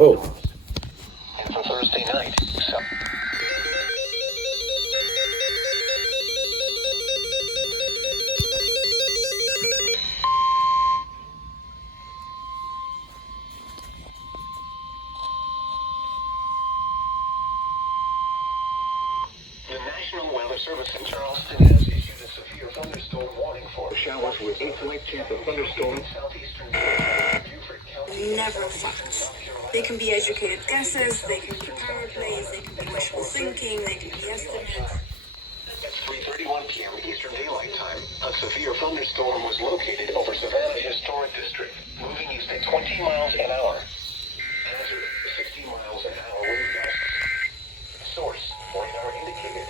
Oh. And for Thursday night, the National Weather Service in Charleston has issued a severe thunderstorm warning for showers with 8-to-8 chance of thunderstorms southeastern Beaufort County. Never facts. They can be educated guesses, they can be power plays, they can be wishful thinking, they can be estimates. At 3:31 p.m. Eastern Daylight Time, a severe thunderstorm was located over Savannah Historic District, moving east at 20 miles an hour. Hazard, 60 miles an hour wind gusts. Source, radar indicated.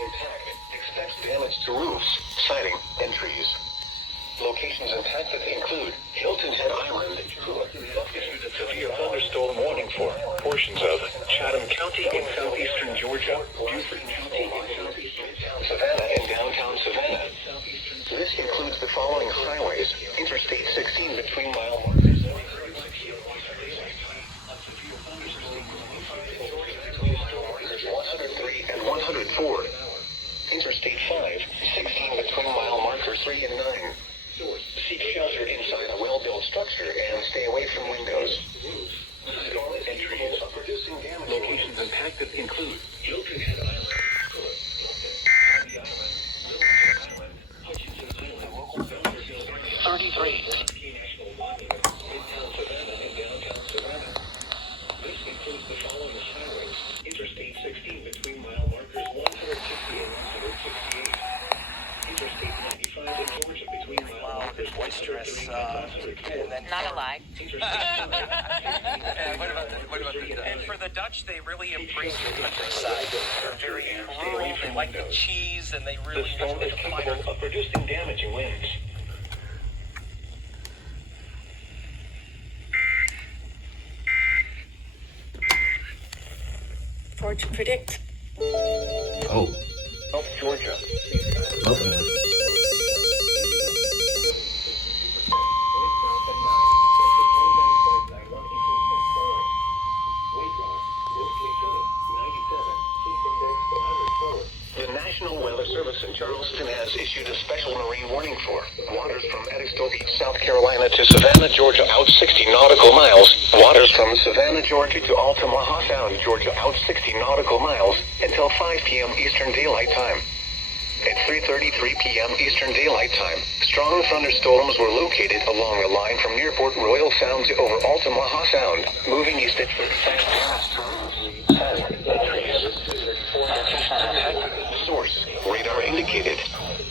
Impact, expects damage to roofs, siding, and trees. Locations impacted include Hilton Head Island, issued a severe thunderstorm warning for portions of Chatham County in southeastern Georgia, Beaufort County in southeastern Savannah and downtown Savannah. This includes the following highways: Interstate 16 between mile markers 103 and 104. Interstate 5, 16 between mile markers 3 and 9. Seek shelter inside a well-built structure and stay away from windows. Storm and trees are producing damage. Locations impacted include Hilton Head Island, 33. Midtown Savannah and downtown Savannah. This includes the following highways: Interstate 16 between mile markers 160 and 168. Interstate 95 in Georgia between mile markers 103 and 104. Not a lie. What about the and for the Dutch, they really embrace the countryside. They're very rural, they like the cheese, and they really The storm is capable of producing damaging winds. Hard to predict. Oh. South Georgia. Lovely. The National Weather Service in Charleston has issued a special marine warning for waters from Eddyville, South Carolina to Savannah, Georgia, out 60 nautical miles. Waters from Savannah, Georgia to Altamaha Sound, Georgia, out 60 nautical miles until 5 p.m. Eastern Daylight Time. At 3:33 p.m. Eastern Daylight Time, strong thunderstorms were located along the line from Nearport Royal Sound to over Altamaha Sound, moving east at 35 Source, radar indicated.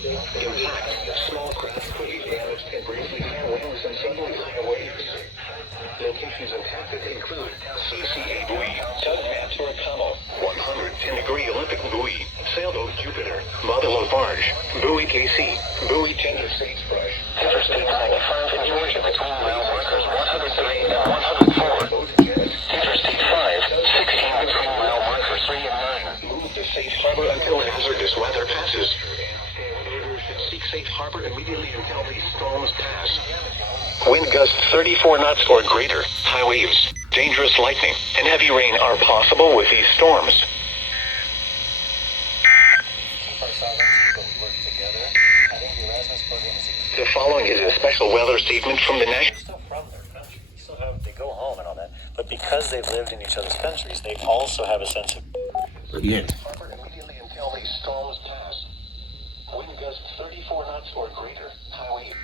Impact, small craft could be damaged and briefly high winds and suddenly high waves. Locations impacted include CCA Buoy, Tug Maturicamo, 110-degree Olympic Buoy, Sailboat Jupiter, Motherlode Barge, Buoy KC, Buoy Tender Sagebrush, Interstate 95 in Georgia between mile markers 103 and 104. Interstate 5, 16 between mile markers 3 and 9. Move to safe harbor until hazardous weather passes. Seek safe harbor immediately until these storms pass. Wind gusts 34 knots or greater, high waves, dangerous lightning, and heavy rain are possible with these storms. The following is a special weather statement from the National. Still from their country. They go home and all that. But because they've lived in each other's countries, they also have a sense of. Yeah. Harbor immediately until these storms pass. Wind gusts 34 knots or greater, high waves.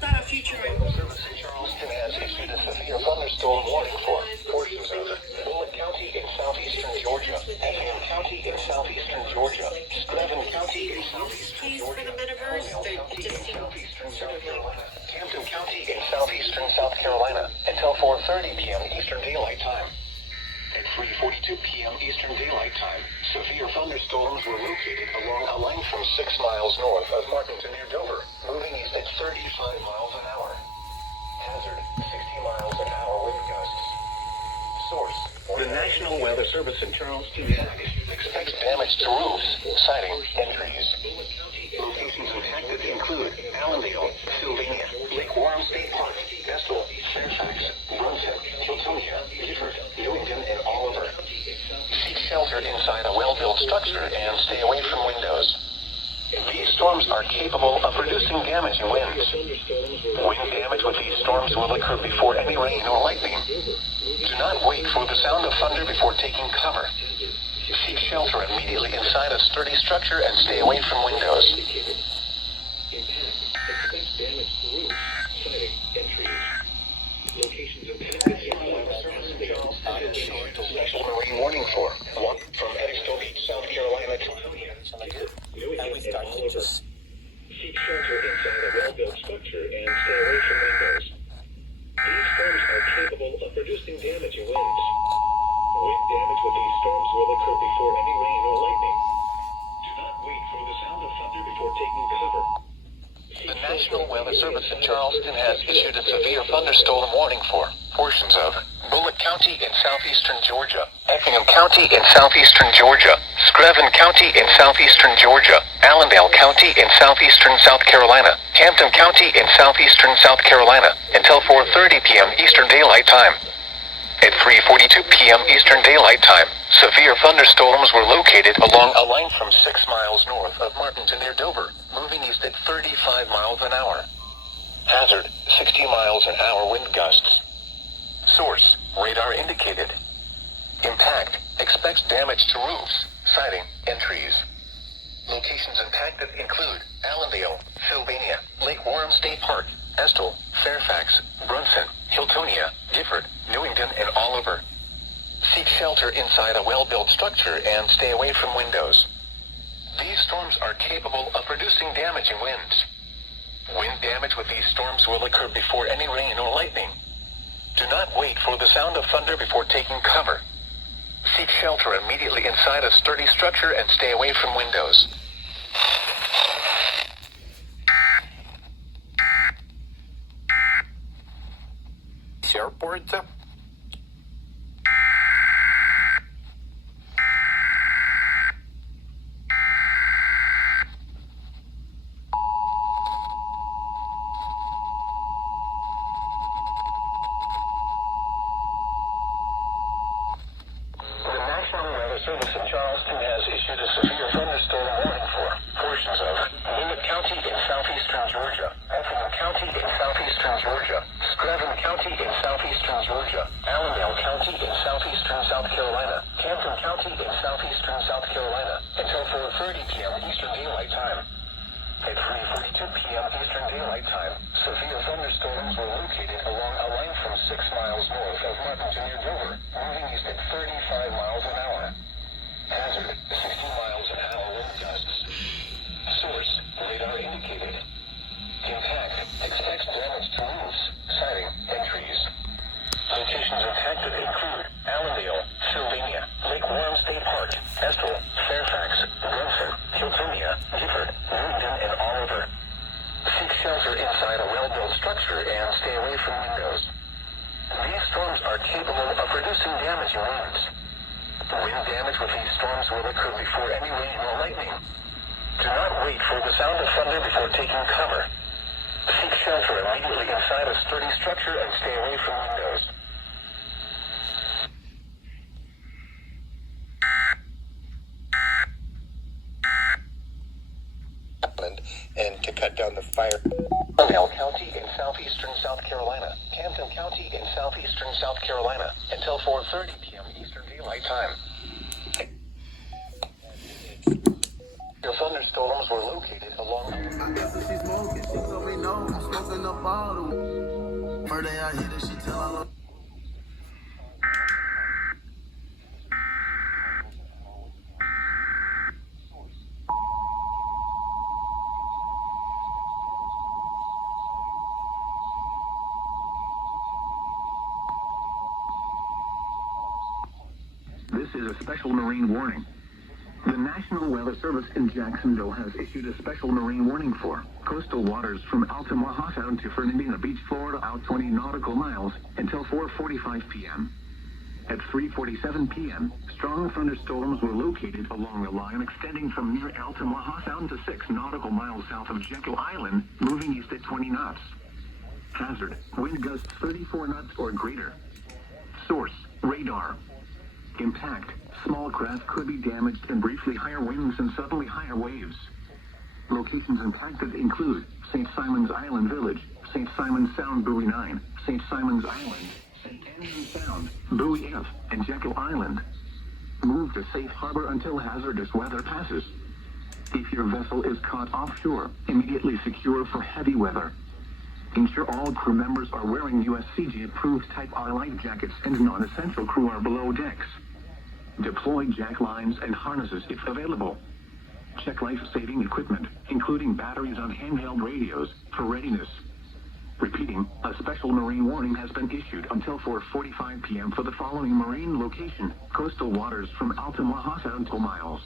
That a future Service in Charleston has issued a severe thunderstorm warning for portions of Bullitt County in southeastern Georgia, Effingham County in southeastern Georgia, Scranton County in southeastern Georgia, County in southeastern South Carolina, Hampton County in southeastern South Carolina until 4:30 p.m. Eastern Daylight Time. At 3:42 p.m. Eastern Daylight Time, severe thunderstorms were located along a line from 6 miles north of Martinton near Dover, moving east at 35 miles an hour. Hazard, 60 miles National Weather Service in Charleston expects damage to roofs, siding, and trees. Locations impacted include Allendale, Sylvania, Lake Warren State Park, Estill, Fairfax, Brunson, Tiltonia, Gifford, Newington, and Oliver. Seek shelter inside a well-built structure and stay away from windows. These storms are capable of producing damaging winds. Wind damage with these storms will occur before any rain or lightning. Do not wait for the sound of thunder before taking cover. Seek shelter immediately inside a sturdy structure and stay away from windows. National Marine Warning for one from Edexville Beach, South Carolina to Newington. Seek shelter inside a well-built structure and stay away from windows. These storms are capable of producing damaging winds. Wind damage with these storms will occur before any rain or lightning. Do not wait for the sound of thunder before taking cover. The National Weather Service in Charleston has issued a severe thunderstorm warning for portions of Bullitt County in southeastern Georgia, Effingham County in southeastern Georgia, Screven County in southeastern Georgia, Allendale County in southeastern South Carolina, Hampton County in southeastern South Carolina, until 4:30 p.m. Eastern Daylight Time. At 3:42 p.m. Eastern Daylight Time, severe thunderstorms were located along a line from 6 miles north of Martinton near Dover, moving east at 35 miles an hour. Hazard, 60 miles an hour wind gusts. Source, radar indicated. Impact, expects damage to roofs, siding, and trees. Locations impacted include Allendale, Sylvania, Lake Warren State Park, Estill, Fairfax, Brunson, Hiltonia, Gifford, Newington, and Oliver. Seek shelter inside a well-built structure and stay away from windows. These storms are capable of producing damaging winds. Wind damage with these storms will occur before any rain or lightning. Do not wait for the sound of thunder before taking cover. Seek shelter immediately inside a sturdy structure and stay away from windows. Airport. Service in Charleston has issued a severe thunderstorm warning for portions of Bullitt County in southeastern Georgia, Effingham County in southeastern Georgia, Screven County in southeastern Georgia, Allendale County in southeastern South Carolina, Hampton County in southeastern South Carolina, until 4:30 p.m. Eastern Daylight Time. At 3:42 p.m. Eastern Daylight Time, severe thunderstorms were located along a line from 6 miles north of Martinton near Dover, moving east at 35 miles an hour. Hazard, 60 miles an hour wind gusts. Source, radar indicated. Impact, expects damage to roofs, siding, and trees. Locations impacted include Allendale, Sylvania, Lake Warren State Park, Estill, Fairfax, Brunson, Hiltonia, Gifford, Newington, and Oliver. Seek shelter inside a well-built structure and stay away from windows. These storms are capable of producing damaging winds. Wind damage with these storms will occur before any rain or lightning. Do not wait for the sound of thunder before taking cover. Seek shelter immediately inside a sturdy structure and stay away from windows. And to cut down the fire. Allendale County in southeastern South Carolina, Hampton County in southeastern South Carolina, until 4:30 p.m. Eastern Daylight Time. The thunderstorms were located along. She smoking, she told me no, I'm smoking a bottle. First day I hit her, she tell I love. This is a special marine warning. The National Weather Service in Jacksonville has issued a special marine warning for coastal waters from Altamaha Sound to Fernandina Beach, Florida, out 20 nautical miles until 4:45 p.m. At 3:47 p.m., strong thunderstorms were located along the line extending from near Altamaha Sound to 6 nautical miles south of Jekyll Island, moving east at 20 knots. Hazard, wind gusts 34 knots or greater. Source, radar. Impact, small craft could be damaged and briefly higher winds and suddenly higher waves. Locations impacted include St. Simon's Island Village, St. Simon's Sound Buoy 9, St. Simon's Island, St. Andrews Sound, Buoy F, and Jekyll Island. Move to safe harbor until hazardous weather passes. If your vessel is caught offshore, immediately secure for heavy weather. Ensure all crew members are wearing USCG-approved Type R life jackets and non-essential crew are below decks. Deploy jack lines and harnesses if available. Check life-saving equipment, including batteries on handheld radios, for readiness. Repeating, a special marine warning has been issued until 4:45 p.m. for the following marine location, coastal waters from Altamaha Sound to miles.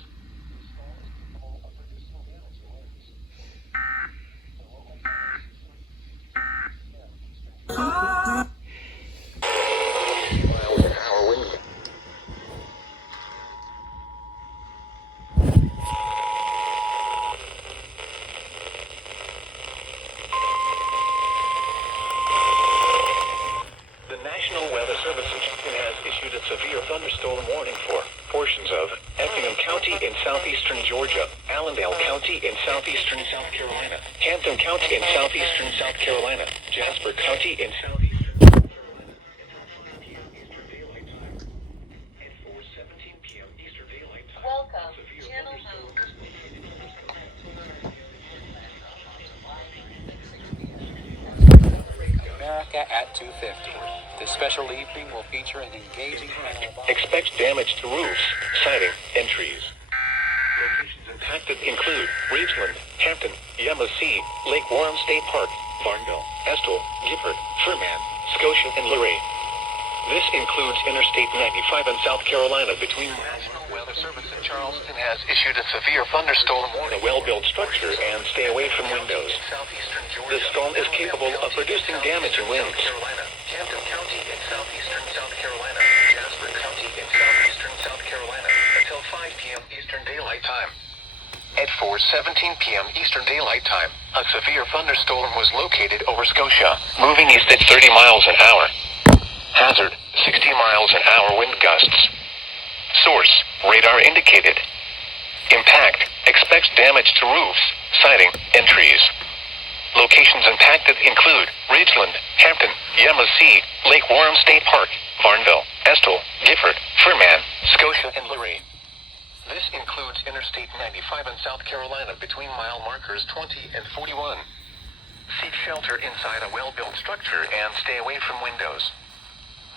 The National Weather Service has issued a severe thunderstorm warning for portions of Effingham County in southeastern Georgia, Allendale County in southeastern South Carolina, Hampton County in southeastern South Carolina, Jasper County in southeastern Eastern Daylight Time. Welcome, Channel Home. America at 2:50. This special evening will feature an engaging Expect damage to roofs, siding, and trees. Locations impacted include Ridgeland, Hampton, Yamasee, Lake Warren State Park, Barnville, Estill, Gifford, Furman, Scotia, and Luray. This includes Interstate 95 in South Carolina between National Weather Service in Charleston has issued a severe thunderstorm warning. A well-built structure and stay away from windows. The storm is capable of producing damage and winds. Hampton County in southeastern South Carolina, Jasper County in southeastern South Carolina, until 5 p.m. Eastern Daylight Time. At 4:17 p.m. Eastern Daylight Time, a severe thunderstorm was located over Scotia, moving east at 30 miles an hour. Hazard, 60 miles an hour wind gusts. Source, radar indicated. Impact, expects damage to roofs, siding, and trees. Locations impacted include Ridgeland, Hampton, Yamasee, Lake Warren State Park, Barnville, Estill, Gifford, Furman, Scotia, and Luray. This includes Interstate 95 in South Carolina between mile markers 20 and 41. Seek shelter inside a well-built structure and stay away from windows.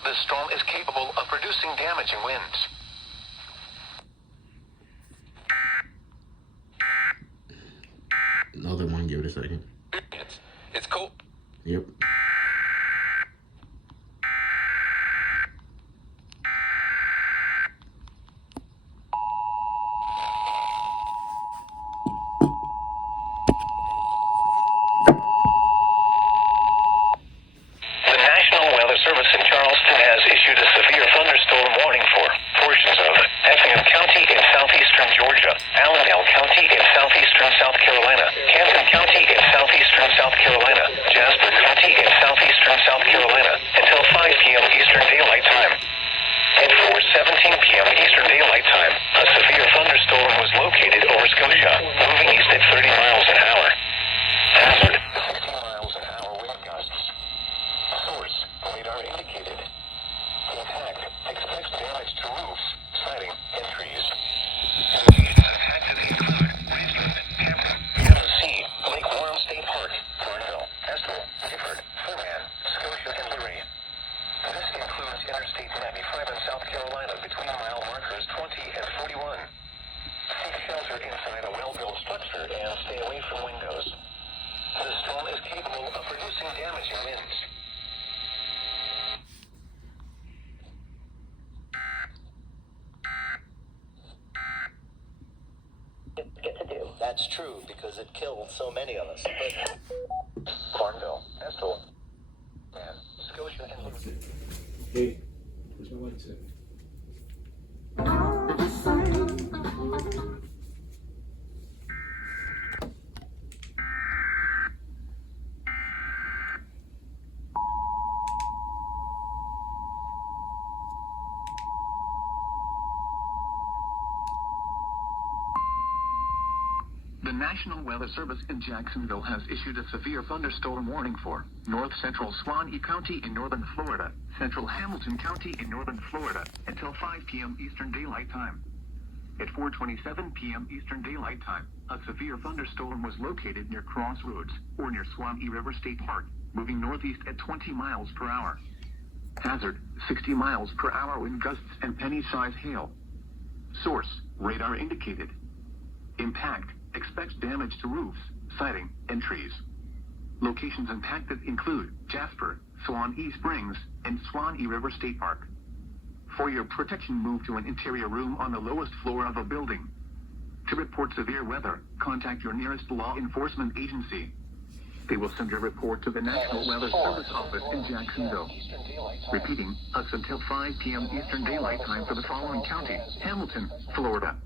The storm is capable of producing damaging winds. Another one, give it a second. It's cool. Yep. The National Weather Service in Charleston has issued a severe thunderstorm warning for portions of Effingham County in southeastern Georgia, Allendale County in southeastern South Carolina, Hampton County in southeastern South Carolina, Jasper County in southeastern South Carolina, until 5 p.m. Eastern Daylight Time. At 4:17 p.m. Eastern Daylight Time, a severe thunderstorm was located over Scotia, moving east at 30 miles an hour. Hazard, 60 miles an hour wind gusts. Source, radar indicated. Impact, expects damage to roofs, siding, and trees. Impacted include Ridgeland, Hampton, Yamasee, Lake Warren State Park, Barnville, Estill, Gifford, Furman, Scotia, and Luray. This includes Interstate 95 in South Carolina between mile markers 20 and 41. Seek shelter inside a well-built structure and stay away from windows. The storm is capable of producing damaging winds. Get to do. That's true because it killed so many of us. But Barnville, Estill, and Scotia, and Hey, Where's my lights at? The National Weather Service in Jacksonville has issued a severe thunderstorm warning for north central Swanee County in northern Florida, central Hamilton County in northern Florida, until 5 p.m. Eastern Daylight Time. At 4:27 p.m. Eastern Daylight Time, a severe thunderstorm was located near Crossroads, or near Swanee River State Park, moving northeast at 20 miles per hour. Hazard, 60 miles per hour wind gusts and penny-sized hail. Source, radar indicated. Impact, expects damage to roofs, siding, and trees. Locations impacted include Jasper, Swanee Springs, and Swanee River State Park. For your protection, move to an interior room on the lowest floor of a building. To report severe weather, contact your nearest law enforcement agency. They will send your report to the National Weather Service office in Jacksonville. Repeating, us until 5 p.m. Eastern Daylight Time for the following counties: Hamilton, Florida.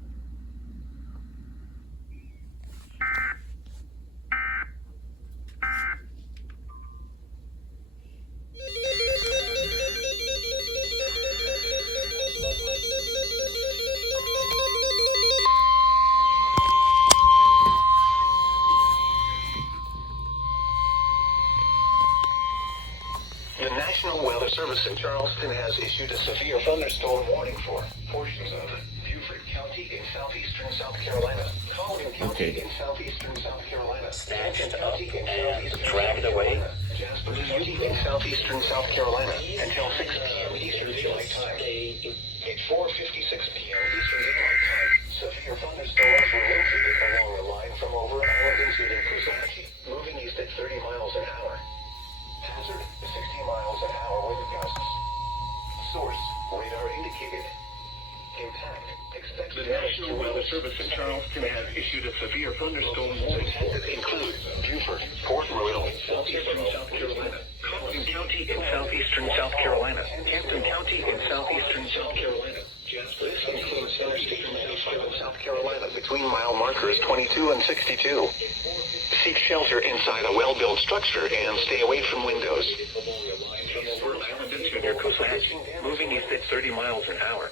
The National Weather Service in Charleston has issued a severe thunderstorm warning for portions of Beaufort County in southeastern South Carolina, Collier County in southeastern South Carolina, Snatched Hampton up County in and southeastern dragged South away. Carolina, Jasper County in southeastern South Carolina until 6 p.m. Eastern Daylight Time. At 4:56 p.m. Eastern Daylight Time, severe thunderstorms were located along the line from over Island into Coxsackie, moving east at 30 miles an hour. Hazard, 60 miles an hour wind gusts. Source, radar indicated. Impact, expected. The National Weather Service in Charleston has issued a severe thunderstorm warning that includes Beaufort, Port Royal, southeastern South Carolina, Collier County in southeastern South Carolina, Hampton County in southeastern South Carolina. This includes Interstate 95 in South Carolina between mile markers 22 and 62. Seek shelter inside a well-built structure and stay away from windows. From over Island into near Coxsackie, moving east at 30 miles an hour.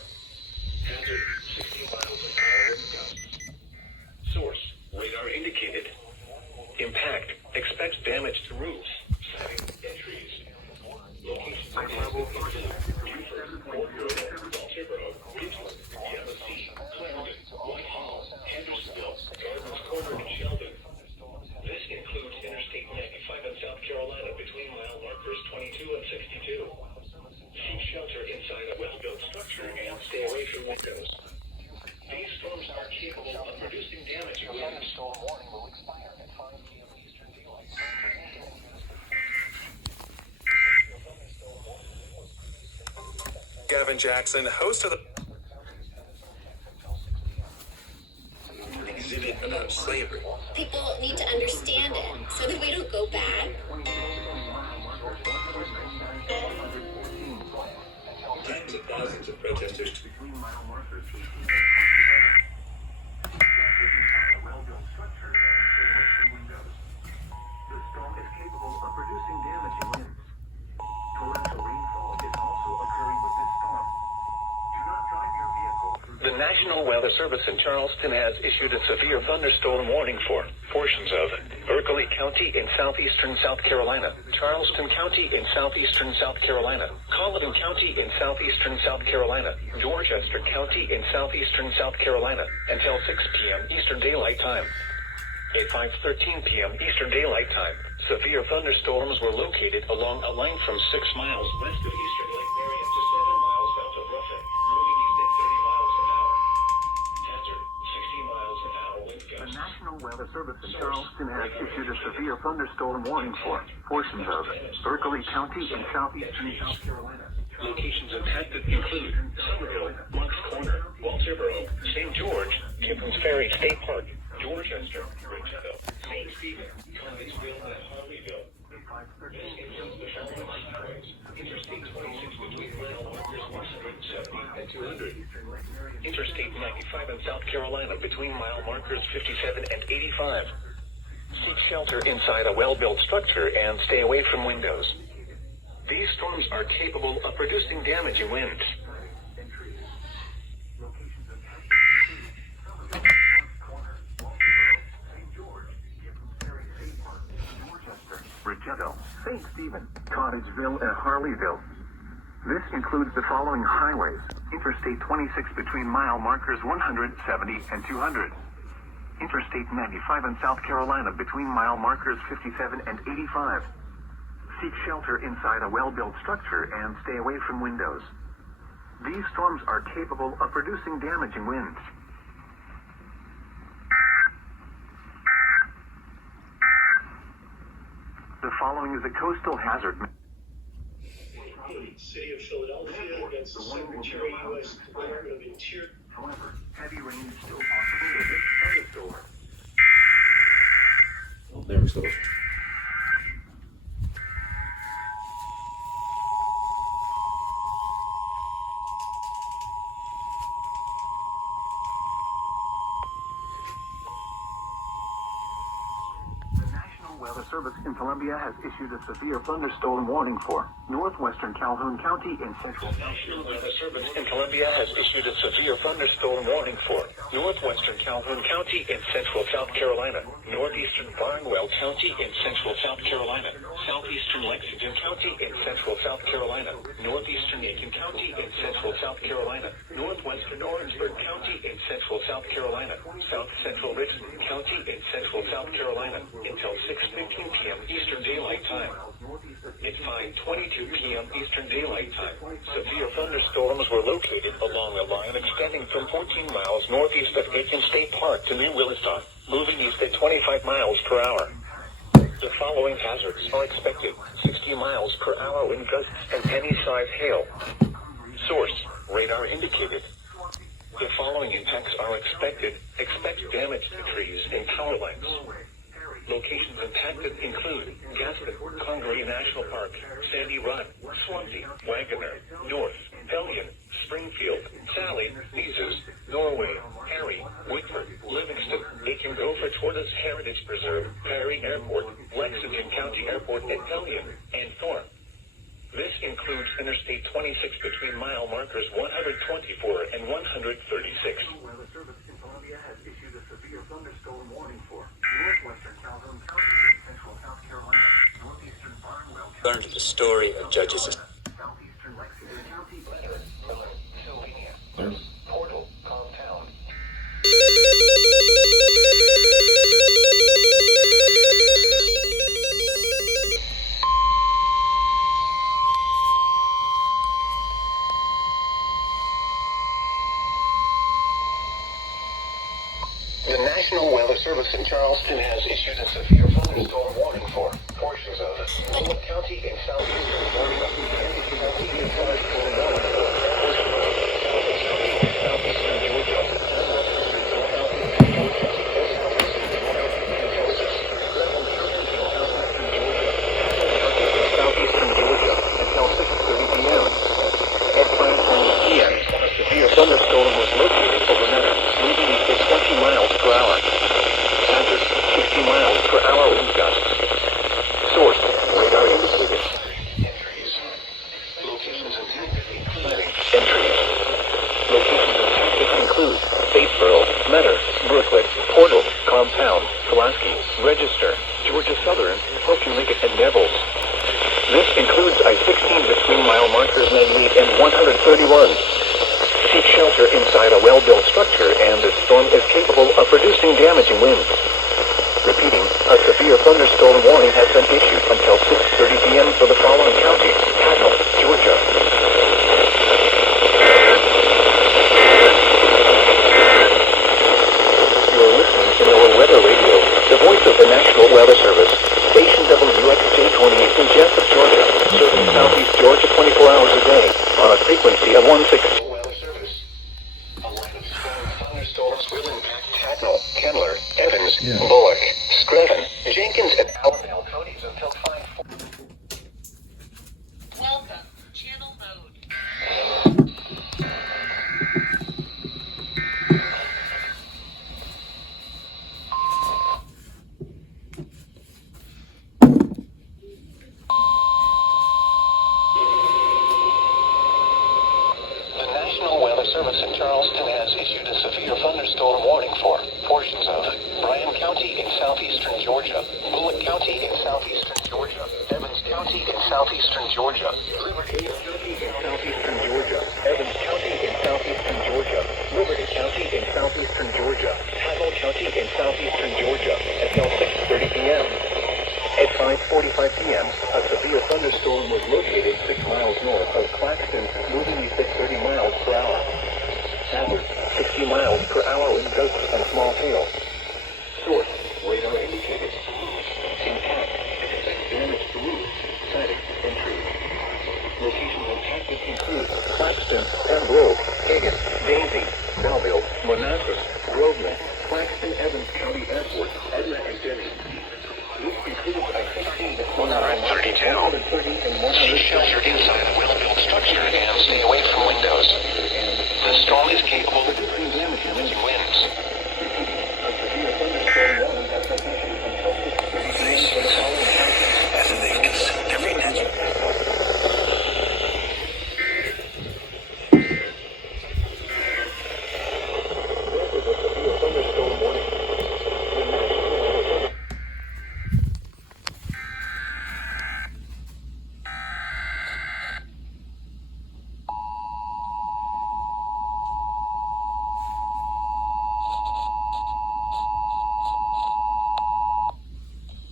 Hazard, 60 miles an hour wind gusts. Source, radar indicated. Impact, expects damage to roofs, siding, and trees. Location level Beaufort, Port Royal, Walterboro, Ridgeland, Yamasee, Clarendon, Whitehall, Hendersonville, Gardens Corner, and Sheldon. This includes Interstate 95 in South Carolina between mile markers 22 and 62. Seek shelter inside a well-built structure and stay away from windows. These storms are capable of producing damage to winds. Storm warning will expire at 5 p.m. Eastern Daylight Time. Gavin Jackson, host of the Exhibit about slavery. People need to understand it so that we don't go back. Tens of thousands of protesters. The storm is capable of producing damaging winds. Torrential rainfall is also occurring with this storm. Do not drive your vehicle through The National Weather Service in Charleston has issued a severe thunderstorm warning for portions of Berkeley County in southeastern South Carolina, Charleston County in southeastern South Carolina, Colleton County in southeastern South Carolina, Dorchester County in southeastern South Carolina until 6 p.m. Eastern Daylight Time. At 5:13 p.m. Eastern Daylight Time, severe thunderstorms were located along a line from 6 miles west of eastern Lake Marion to 7 miles south of Ruffin, moving east at 30 miles an hour. Hazard, 60 miles an hour wind gusts. The National Weather Service in Charleston has issued a severe thunderstorm warning for portions of Berkeley County in southeastern South Carolina. Locations impacted include Somerville, Moncks Corner, Walterboro, St. George, Gibbons Ferry State Park, Dorchester, Ridgeville, St. Stephen, Collinsville, and Harleyville. This includes the following highways: Interstate 26 between mile markers 1 at 200. Interstate 95 in South Carolina between mile markers 57 and 85. Seek shelter inside a well-built structure and stay away from windows. These storms are capable of producing damaging winds. Rigetto, St. Stephen, Cottageville, and Harleyville. This includes the following highways: Interstate 26 between mile markers 170 and 200. Interstate 95 in South Carolina between mile markers 57 and 85. Seek shelter inside a well-built structure and stay away from windows. These storms are capable of producing damaging winds. The following is a coastal hazard. City of Philadelphia against the Secretary, U.S. Department of Interior. However, heavy rain is still possible with this thunderstorm. Oh, there we go. The National Weather Service in Columbia has issued a severe thunderstorm warning for northwestern Calhoun County and central. National Weather Service in Columbia has issued a severe thunderstorm warning for northwestern Calhoun County in central South Carolina, northeastern Barnwell County in central South Carolina, southeastern Lexington County in central South Carolina, northeastern Aiken County in central South Carolina, northwestern Orangeburg County in central South Carolina, south central Richmond County in central South Carolina until 6:15 p.m. Eastern Daylight Time. At 5:22 p.m. Eastern Daylight Time, severe thunderstorms were located along a line extending from 14 miles northeast of Aiken State Park to New Williston, moving east at 25 miles per hour. The following hazards are expected: 60 miles per hour wind gusts and penny-sized hail. Source: radar indicated. The following impacts are expected. Expect damage to trees and power lines. Locations impacted include Gaston, Congaree National Park, Sandy Run, Swansea, Wagoner, North, Hellion, Springfield, Sally, Mises, Norway, Harry, Whitford, Livingston, Aiken Gopher Tortoise Heritage Preserve, Perry Airport, Lexington County Airport at Hellion, and Thorpe. This includes Interstate 26 between mile markers 124 and 136. Weather Service in Columbia has issued a severe thunderstorm warning for northwestern Calhoun County and central South Carolina, northeastern Barnwell County. Learned the story of Judges. Southeastern Lexington County. Sylvania. Portal, compound. The National Weather Service in Charleston has issued a severe thunderstorm warning for portions of Fulton County in southeastern Florida, Kansas County in southeastern Florida, southeastern Georgia, southeastern Georgia until 6:30 p.m. At 5:30 p.m., a severe thunderstorm was located over Meta, moving east at 20 miles per hour. Hazard, 60 miles per hour wind gusts. Source, radar indicated. Entries. Locations impacted include Statesboro, Metter, Brooklet, Portal, Compound, Pulaski, Register, Georgia Southern, Hope Lincoln, and Nevels. This includes I-16 between mile markers 98 and 131. Seek shelter inside a well-built structure, and this storm is capable of producing damaging winds. Repeating, a severe thunderstorm warning has been issued until 6:30 p.m. for the following counties: Patmore, Georgia. You are listening to NOAA Weather Radio, the voice of the National Weather Service. Station WXJ28 in Jessup, Georgia, serving southeast Georgia 24 hours a day on a frequency of 16. Weather Service. A line of strong thunderstorms will impact Tatnall, Kendler, Evans, Bullock, Screven, Jenkins, and Alabama counties until 5:40. Welcome, channel mode. National Weather Service in Charleston has issued a severe thunderstorm warning for portions of Bryan County in southeastern Georgia, Bullitt County in southeastern Georgia, Evans County in southeastern Georgia, Liberty County in southeastern Georgia, Evans County in southeastern Georgia, Liberty County in southeastern Georgia, Tattle County in southeastern Georgia until 6:30 p.m. At 5:45 p.m., a severe thunderstorm was located 6 miles north of Claxton, moving east at 30 miles per hour. Hazard, 60 miles per hour wind gusts and small hail. Source, radar indicated. Impact, damage to roofs, siding, and trees. Locations impacted include Claxton, Pembroke, Hagan, Daisy, Belleville, Manassas, Groveland, Claxton, Evans County Airport, Edna, and Denny. This includes I-16, 132. Seek shelter inside a well-built structure and stay away from windows. The storm is capable of producing damaging winds. A severe thunderstorm warning has been issued until 6:30 p.m. for the following counties. As they've consumed every natural.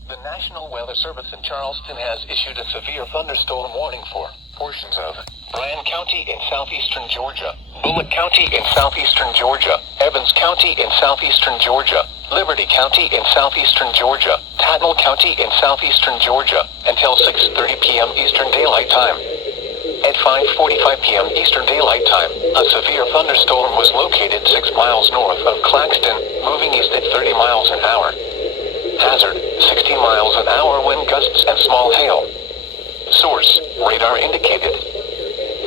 The National Weather Service in Charleston has issued a severe thunderstorm warning for portions of Bryan County in southeastern Georgia, Bullitt County in southeastern Georgia, Evans County in southeastern Georgia, Liberty County in southeastern Georgia, Tattle County in southeastern Georgia, until 6:30 p.m. Eastern Daylight Time. At 5:45 p.m. Eastern Daylight Time, a severe thunderstorm was located 6 miles north of Claxton, moving east at 30 miles an hour. Hazard, 60 miles an hour wind gusts and small hail. Source, radar indicated.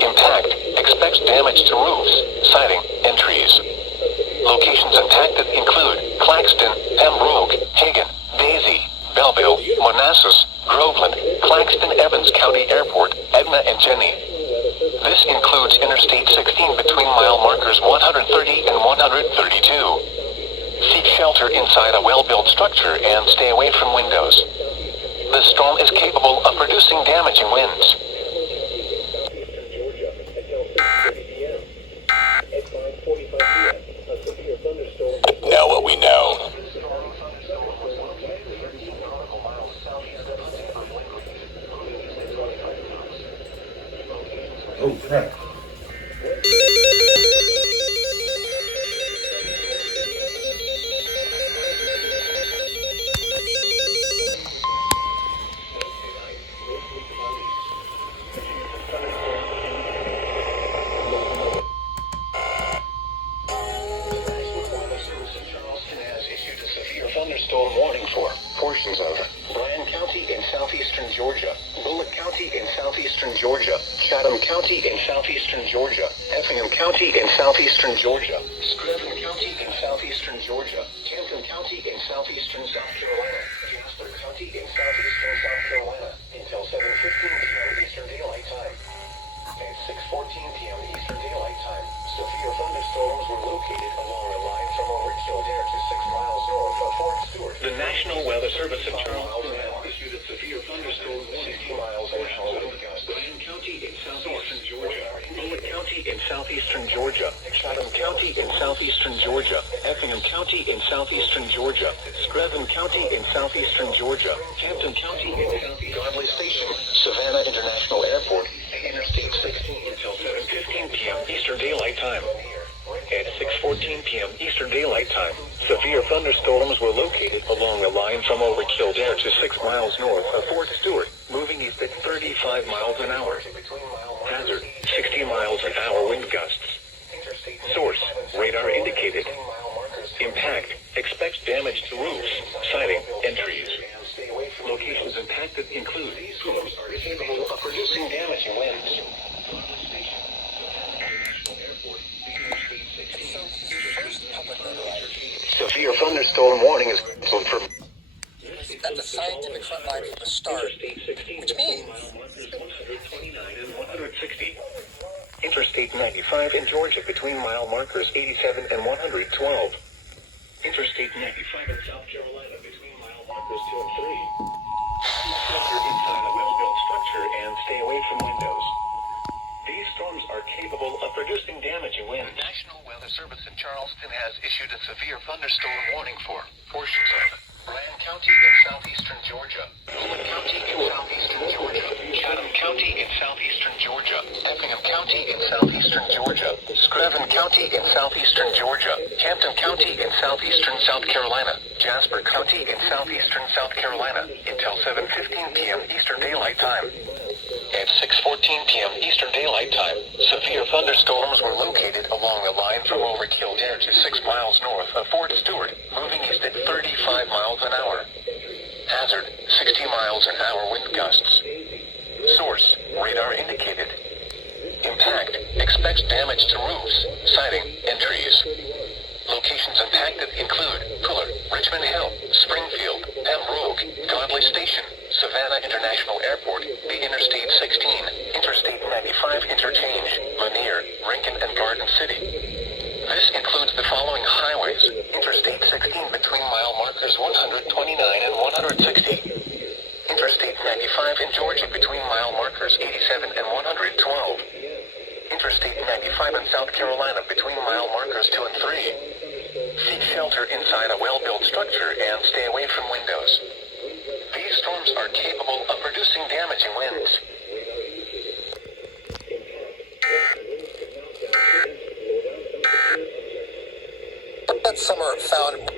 Impact, expects damage to roofs, siding, and trees. Locations impacted include Claxton, Pembroke, Hagan, Daisy, Belleville, Manassas, Groveland, Claxton, Evans County Airport, Edna, and Jenny. This includes Interstate 16 between mile markers 130 and 132. Seek shelter inside a well-built structure and stay away from windows. The storm is capable of producing damaging winds. Know what we know. Oh, crap. Thunderstorm warning for portions of Bryan County in southeastern Georgia, Bullitt County in southeastern Georgia, Chatham County in southeastern Georgia, Effingham County in southeastern Georgia, Scranton County in southeastern Georgia, Canton County in southeastern South Carolina, Jasper County in southeastern South Carolina until 7:15 p.m. Eastern Daylight Time. At 6:14 p.m. Eastern Daylight Time, severe thunderstorms were located along a line from over Kildare to 6 miles north of Fort Stewart. The National Weather Service in Charleston has issued a severe thunderstorm warning 60 miles an hour wind gusts. Bryan County in southeastern Georgia, Bullitt County in southeastern Georgia, Chatham County in southeastern Georgia, Effingham County in southeastern Georgia, Scranton County in southeastern Georgia, Hampton County in southeastern Godley Station, Savannah International Airport, Interstate 16 until 7:15 p.m. Eastern Daylight Time. At 6:14 p.m. Eastern Daylight Time, severe thunderstorms were located along a line from over Kildare to 6 miles north of Fort Stewart, moving east at 35 miles an hour. Hazard, 60 miles an hour wind gusts. Source, radar indicated. Impact, expects damage to roofs, siding, and trees. Locations impacted include storms are capable of producing damaging winds. Severe thunderstorm warning is canceled for At the scientific front line from the start, which means Interstate 95 in Georgia between mile markers 87 and 112. Interstate 95 in South Carolina between mile markers 2 and 3. Shelter inside a well-built structure and stay away from windows. These storms are capable of producing damaging winds. The National Weather Service in Charleston has issued a severe thunderstorm warning for portions of Bryan County in southeastern Georgia, Bullock County in southeastern Georgia, Chatham County in southeastern Georgia, Effingham County in southeastern Georgia, Screven County in southeastern Georgia, Hampton County in southeastern South Carolina, Jasper County in southeastern South Carolina, until 7:15 p.m. Eastern Daylight Time. At 6:14 p.m. Eastern Daylight Time, severe thunderstorms were located along the line from over Kildare to 6 miles north of Fort Stewart, moving east at 35 miles an hour. Hazard, 60 miles an hour wind gusts. Source, radar indicated. Impact, expects damage to roofs, siding, and trees. Locations impacted include Fuller, Richmond Hill, Springfield, Pembroke, Godley Station, Savannah International Airport, the Interstate 16, Interstate 95 Interchange, Lanier, Rankin, and Garden City. This includes the following highways: Interstate 16 between mile markers 129 and 160. Interstate 95 in Georgia between mile markers 87 and 112. Interstate 95 in South Carolina between mile markers 2 and 3. Seek shelter inside a well-built structure and stay away from windows. These storms are capable of producing damaging winds. That summer found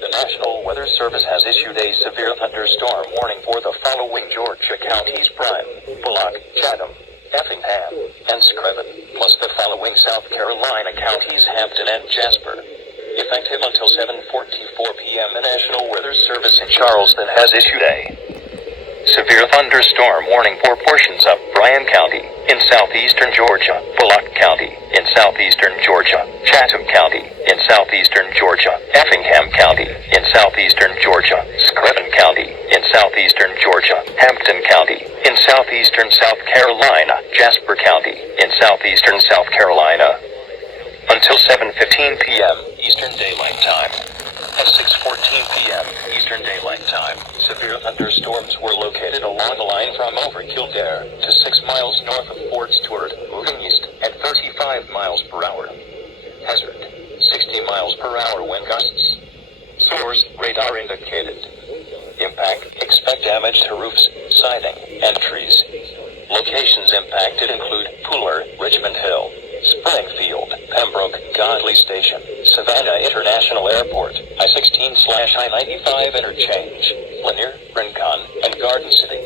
The National Weather Service has issued a severe thunderstorm warning for the following Georgia counties: Bryan, Bullock, Chatham, Effingham, and Screven, plus the following South Carolina counties: Hampton and Jasper. Effective until 7:44 p.m., the National Weather Service in Charleston has issued a severe thunderstorm warning for portions of Bryan County in southeastern Georgia, Bullock County in southeastern Georgia, Chatham County in southeastern Georgia, Effingham County in southeastern Georgia, Screven County in southeastern Georgia, Hampton County in southeastern South Carolina, Jasper County in southeastern South Carolina. Until 7:15 p.m. Eastern Daylight Time. At 6:14 p.m. Eastern Daylight Time, severe thunderstorms were located along the line from over Kildare to 6 miles north of Fort Stewart, moving east at 35 miles per hour. Hazard, 60 miles per hour wind gusts. Source, radar indicated. Impact, expect damage to roofs, siding, and trees. Locations impacted include Fuller, Richmond Hill, Springfield, Pembroke, Godley Station, Savannah International Airport, I-16/I-95 Interchange, Lanier, Rincon, and Garden City.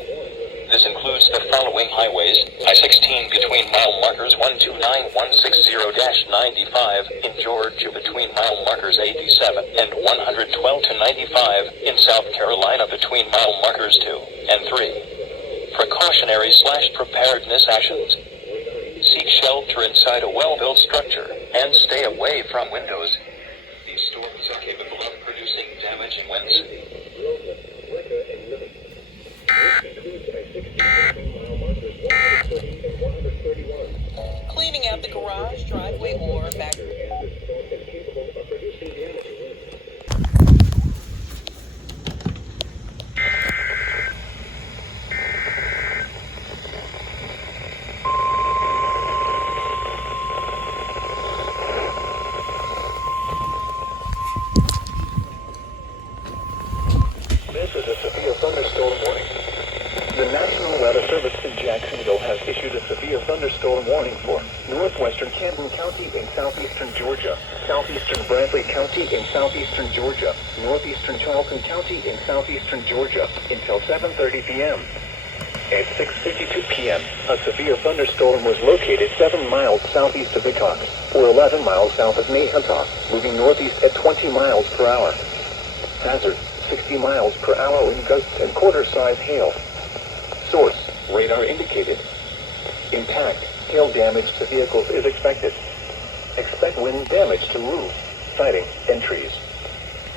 This includes the following highways: I-16 between mile markers 129-160-95 in Georgia between mile markers 87 and 112-95 in South Carolina between mile markers 2 and 3. Precautionary/preparedness actions. Seek shelter inside a well-built structure and stay away from windows. These storms are capable of producing damaging winds. Cleaning out the garage, driveway, or back. This is a severe thunderstorm warning. The National Weather Service in Jacksonville has issued a severe thunderstorm warning for northwestern Camden County in southeastern Georgia, southeastern Bradley County in southeastern Georgia, northeastern Charleston County in southeastern Georgia until 7:30 p.m. At 6:52 p.m., a severe thunderstorm was located 7 miles southeast of Hickox, or 11 miles south of Nahunta, moving northeast at 20 miles per hour. Hazard, 60 miles per hour wind gusts and quarter-size hail. Source, radar indicated. Impact, hail damage to vehicles is expected. Expect wind damage to roofs, siding, and trees.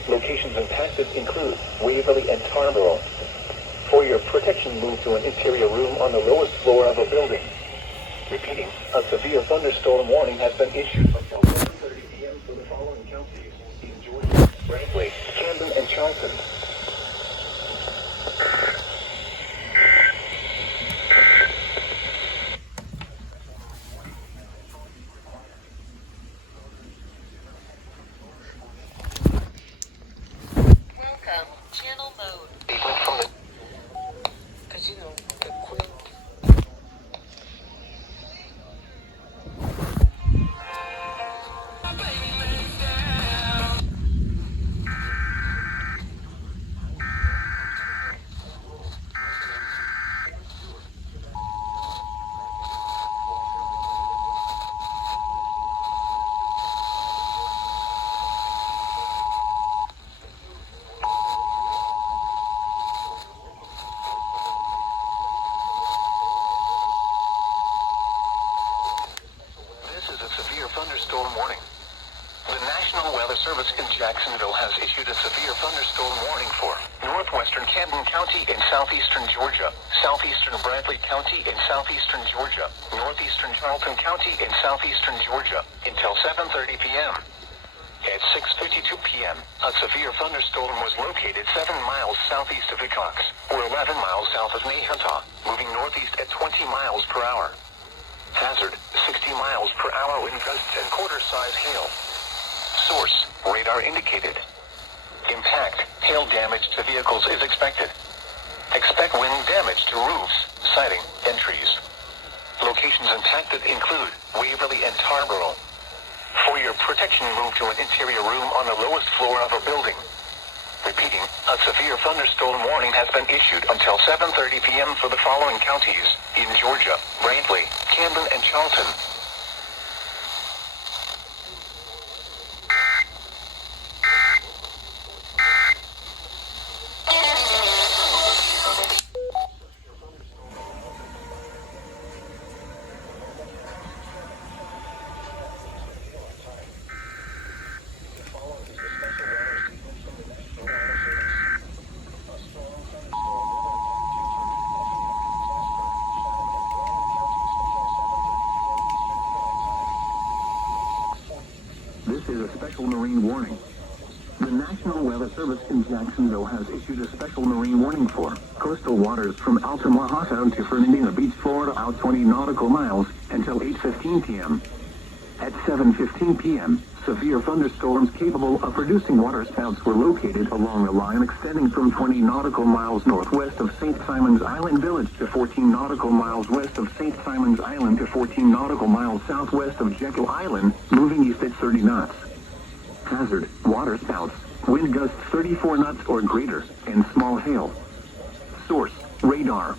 Locations impacted include Waverly and Tarboro. For your protection, move to an interior room on the lowest floor of a building. Repeating, a severe thunderstorm warning has been issued until 1:30 p.m. for the following counties in Georgia, Bradley, Camden, and Charleston. Welcome, channel mode. Cause you know, the queen. This is a severe thunderstorm warning. The National Weather Service in Jacksonville has issued a severe thunderstorm warning for northwestern Camden County in southeastern Georgia, southeastern Bradley County in southeastern Georgia, northeastern Charlton County in southeastern Georgia until 7:30 p.m. At 6:52 p.m., a severe thunderstorm was located 7 miles southeast of Hickox, or 11 miles south of Mayhunta, moving northeast at 20 miles per hour. Hazard, 60 miles per hour wind gusts and quarter-size hail. Source, radar indicated. Impact, hail damage to vehicles is expected. Expect wind damage to roofs, siding, and trees. Locations impacted include Waverly and Tarboro. For your protection, move to an interior room on the lowest floor of a building. Repeating, a severe thunderstorm warning has been issued until 7:30 p.m. for the following counties in Georgia, Bradley, Camden, and Charlton. This is a special marine warning. The National Weather Service in Jacksonville has issued a special marine warning for coastal waters from Altamaha Sound to Fernandina Beach, Florida, out 20 nautical miles until 8:15 p.m. At 7:15 p.m., severe thunderstorms capable of producing waterspouts were located along a line extending from 20 nautical miles northwest of St. Simon's Island Village to 14 nautical miles west of St. Simon's Island to 14 nautical miles southwest of Jekyll Island, moving east at 30 knots. Hazard, waterspouts, wind gusts 34 knots or greater, and small hail. Source, radar.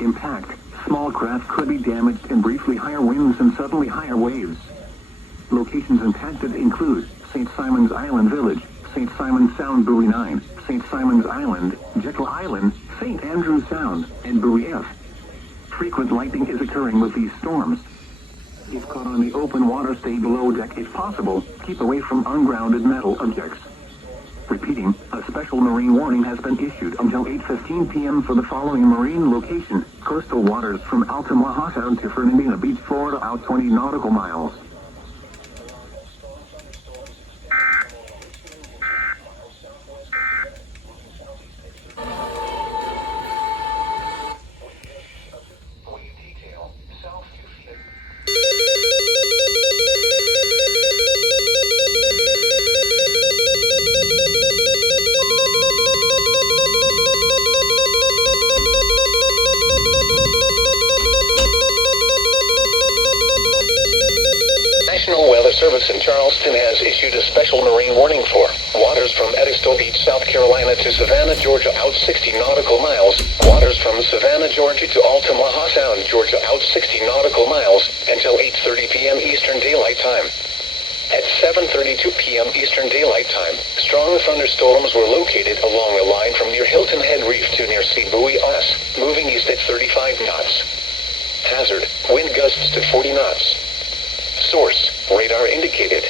Impact, small craft could be damaged and briefly higher winds and suddenly higher waves. Locations impacted include St. Simon's Island Village, St. Simon's Sound Buoy 9, St. Simon's Island, Jekyll Island, St. Andrews Sound, and Buoy F. Frequent lightning is occurring with these storms. If caught on the open water, stay below deck if possible. Keep away from ungrounded metal objects. Repeating, a special marine warning has been issued until 8:15 p.m. for the following marine location: coastal waters from Altamaha Sound to Fernandina Beach, Florida, out 20 nautical miles. National Weather Service in Charleston has issued a special marine warning for waters from Edisto Beach, South Carolina to Savannah, Georgia, out 60 nautical miles. Waters from Savannah, Georgia to Altamaha Sound, Georgia, out 60 nautical miles until 8:30 p.m. Eastern Daylight Time. At 7:32 p.m. Eastern Daylight Time, strong thunderstorms were located along the line from near Hilton Head Reef to near SavannahWX&EAS, moving east at 35 knots. Hazard, wind gusts to 40 knots. Source, radar indicated.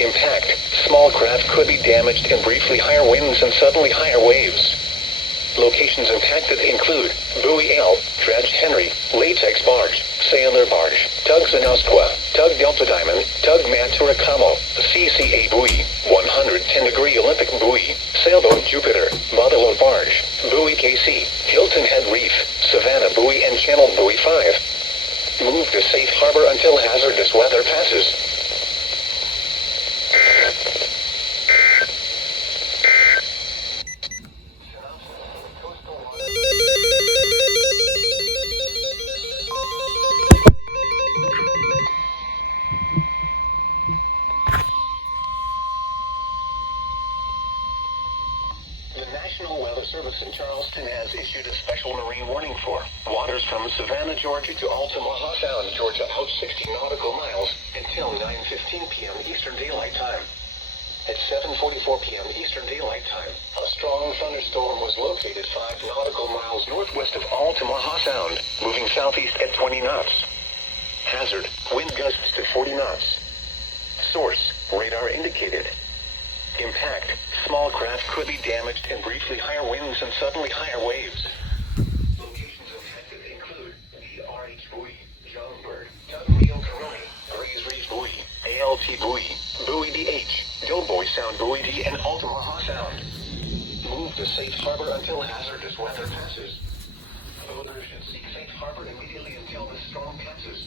Impact, small craft could be damaged and briefly higher winds and suddenly higher waves. Locations impacted include Buoy L, Dredge Henry, Latex Barge, Sailor Barge, Tug Zanusqua, Tug Delta Diamond, Tug Maturacamo, CCA Buoy, 110-degree Olympic Buoy, Sailboat Jupiter, Motherlode Barge, Buoy KC, Hilton Head Reef, Savannah Buoy and Channel Buoy 5. Move to safe harbor until hazardous weather passes. The National Weather Service in Charleston has issued a special marine warning for waters from Savannah, Georgia to Altamaha Sound, Georgia, out 60 nautical miles until 9:15 p.m. Eastern Daylight Time. At 7:44 p.m. Eastern Daylight Time, a strong thunderstorm was located 5 nautical miles northwest of Altamaha Sound, moving southeast at 20 knots. Hazard, wind gusts to 40 knots. Source, radar indicated. Impact, small craft could be damaged and briefly higher winds and suddenly higher waves. Locations affected include BRH Buoy, Youngberg, Tug Rio Coroni, Grays Reef Buoy, ALT Buoy, Buoy DH, Doughboy Sound Buoy D, and Altamaha Sound. Move to safe harbor until hazardous weather passes. Boaters should seek safe harbor immediately until the storm passes.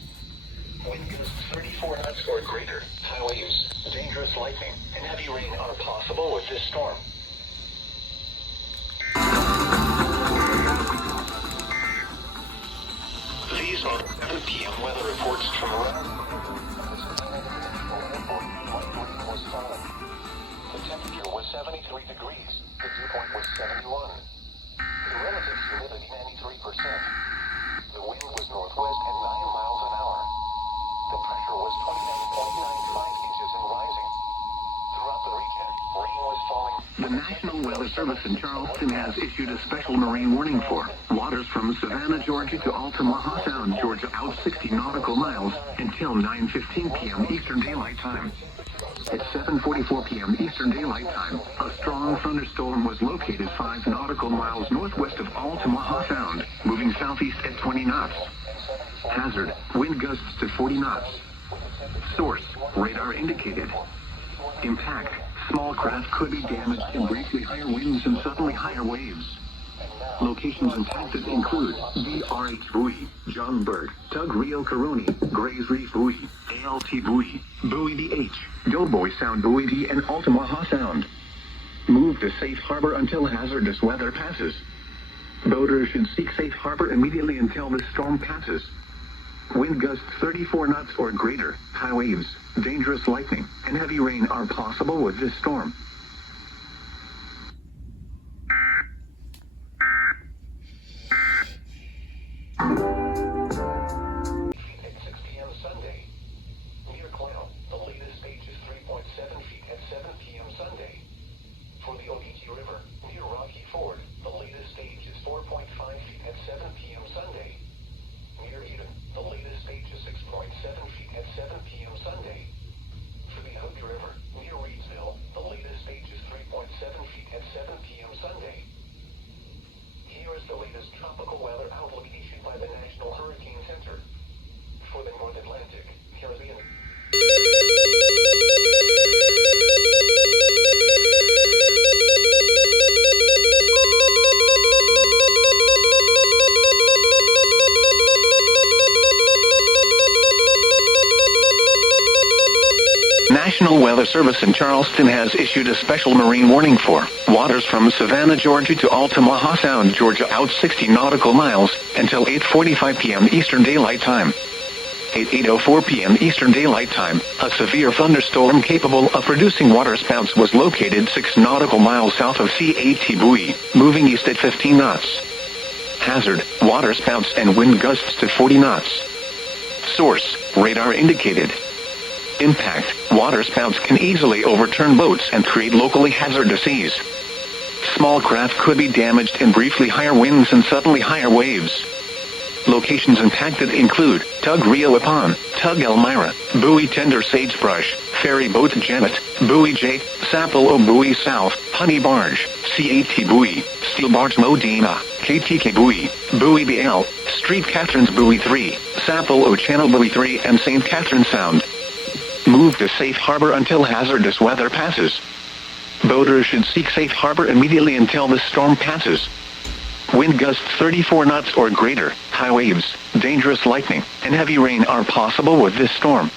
Wind gusts 34 knots or greater, high waves, dangerous lightning, and heavy rain are possible with this storm. These are 7 p.m. weather reports from around. The temperature was 73 degrees. The dew point was 71. The relative humidity 93%. The wind was northwest at 9 miles an hour. The pressure was 29.95 inches and rising. Throughout the region, rain was falling. The National Weather Service in Charleston has issued a special marine warning for waters from Savannah, Georgia to Altamaha Sound, Georgia, out 60 nautical miles until 9:15 p.m. Eastern Daylight Time. At 7:44 p.m. Eastern Daylight Time, a strong thunderstorm was located 5 nautical miles northwest of Altamaha Sound, moving southeast at 20 knots. Hazard, wind gusts to 40 knots. Source, radar indicated. Impact, small craft could be damaged and briefly higher winds and suddenly higher waves. Locations impacted include BRH Buoy, Johnberg, Tug Rio Coroni, Grays Reef Buoy, ALT Buoy, Buoy DH, Doughboy Sound Buoy D, and Altamaha Sound. Move to safe harbor until hazardous weather passes. Boaters should seek safe harbor immediately until the storm passes. Wind gusts 34 knots or greater, high waves, dangerous lightning, and heavy rain are possible with this storm. At 6 p.m. Sunday, near Clown, the latest stage is 3.7 feet at 7 p.m. Sunday. For the Ogeechee River, near Rocky Ford, the latest stage is 4.5 feet at 7 p.m. Sunday. Near Eden, the latest stage is 6.7 feet at 7 p.m. Sunday. For the Hood River, near Reedsville, the latest stage is 3.7 feet at 7 p.m. Sunday. Here is the latest tropical weather outlook issued by the National Hurricane Center. For the North Atlantic, Caribbean. National Weather Service in Charleston has issued a special marine warning for waters from Savannah, Georgia to Altamaha Sound, Georgia, out 60 nautical miles until 8:45 p.m. Eastern Daylight Time. At 8:04 p.m. Eastern Daylight Time, a severe thunderstorm capable of producing waterspouts was located 6 nautical miles south of CAT Buoy, moving east at 15 knots. Hazard, waterspouts and wind gusts to 40 knots. Source, radar indicated. Impact, waterspouts can easily overturn boats and create locally hazardous seas. Small craft could be damaged in briefly higher winds and suddenly higher waves. Locations impacted include Tug Rio Ipan, Tug Elmira, Buoy Tender Sagebrush, Ferry Boat Janet, Buoy J, Sapelo Buoy South, Honey Barge, CAT Buoy, Steel Barge Modena, KTK Buoy, Buoy BL, Street Catherine's Buoy 3, Sapelo Channel Buoy 3 and St. Catherine Sound. Move to safe harbor until hazardous weather passes. Boaters should seek safe harbor immediately until the storm passes. Wind gusts 34 knots or greater, high waves, dangerous lightning, and heavy rain are possible with this storm.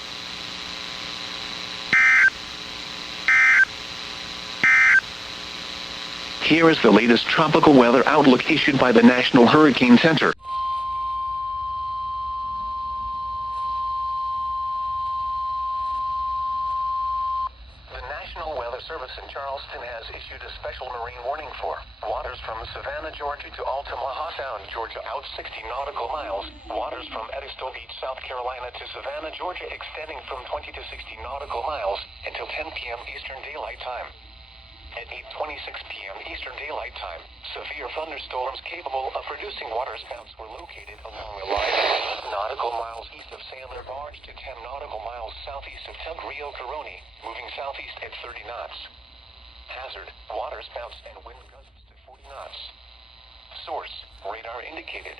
Here is the latest tropical weather outlook issued by the National Hurricane Center. The National Weather Service in Charleston has issued a special marine warning for waters from Savannah, Georgia to Altamaha Sound, Georgia out 60 nautical miles, waters from Edisto Beach, South Carolina to Savannah, Georgia extending from 20 to 60 nautical miles until 10 p.m. Eastern Daylight Time. At 8:26 p.m. Eastern Daylight Time, severe thunderstorms capable of producing waterspouts were located along the line nautical miles east of Sailor Barge to 10 nautical miles southeast of Tug Rio Caroni, moving southeast at 30 knots. Hazard, waterspouts and wind gusts to 40 knots. Source, radar indicated.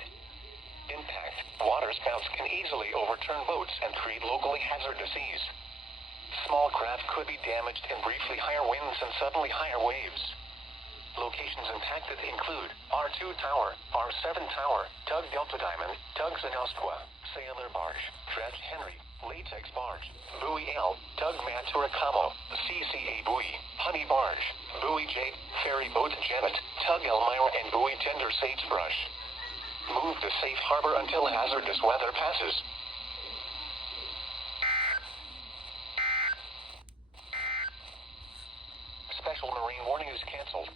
Impact, waterspouts can easily overturn boats and create locally hazardous seas. Small craft could be damaged in briefly higher winds and suddenly higher waves. Locations impacted include R2 Tower, R7 Tower, Tug Delta Diamond, Tug Zanelsqua, Sailor Barge, Dredge Henry, Latex Barge, Buoy L, Tug Maturicamo, CCA Buoy, Honey Barge, Buoy J, Ferry Boat Janet, Tug Elmira and Buoy Tender Sagebrush. Move to safe harbor until hazardous weather passes. Special marine warning is canceled.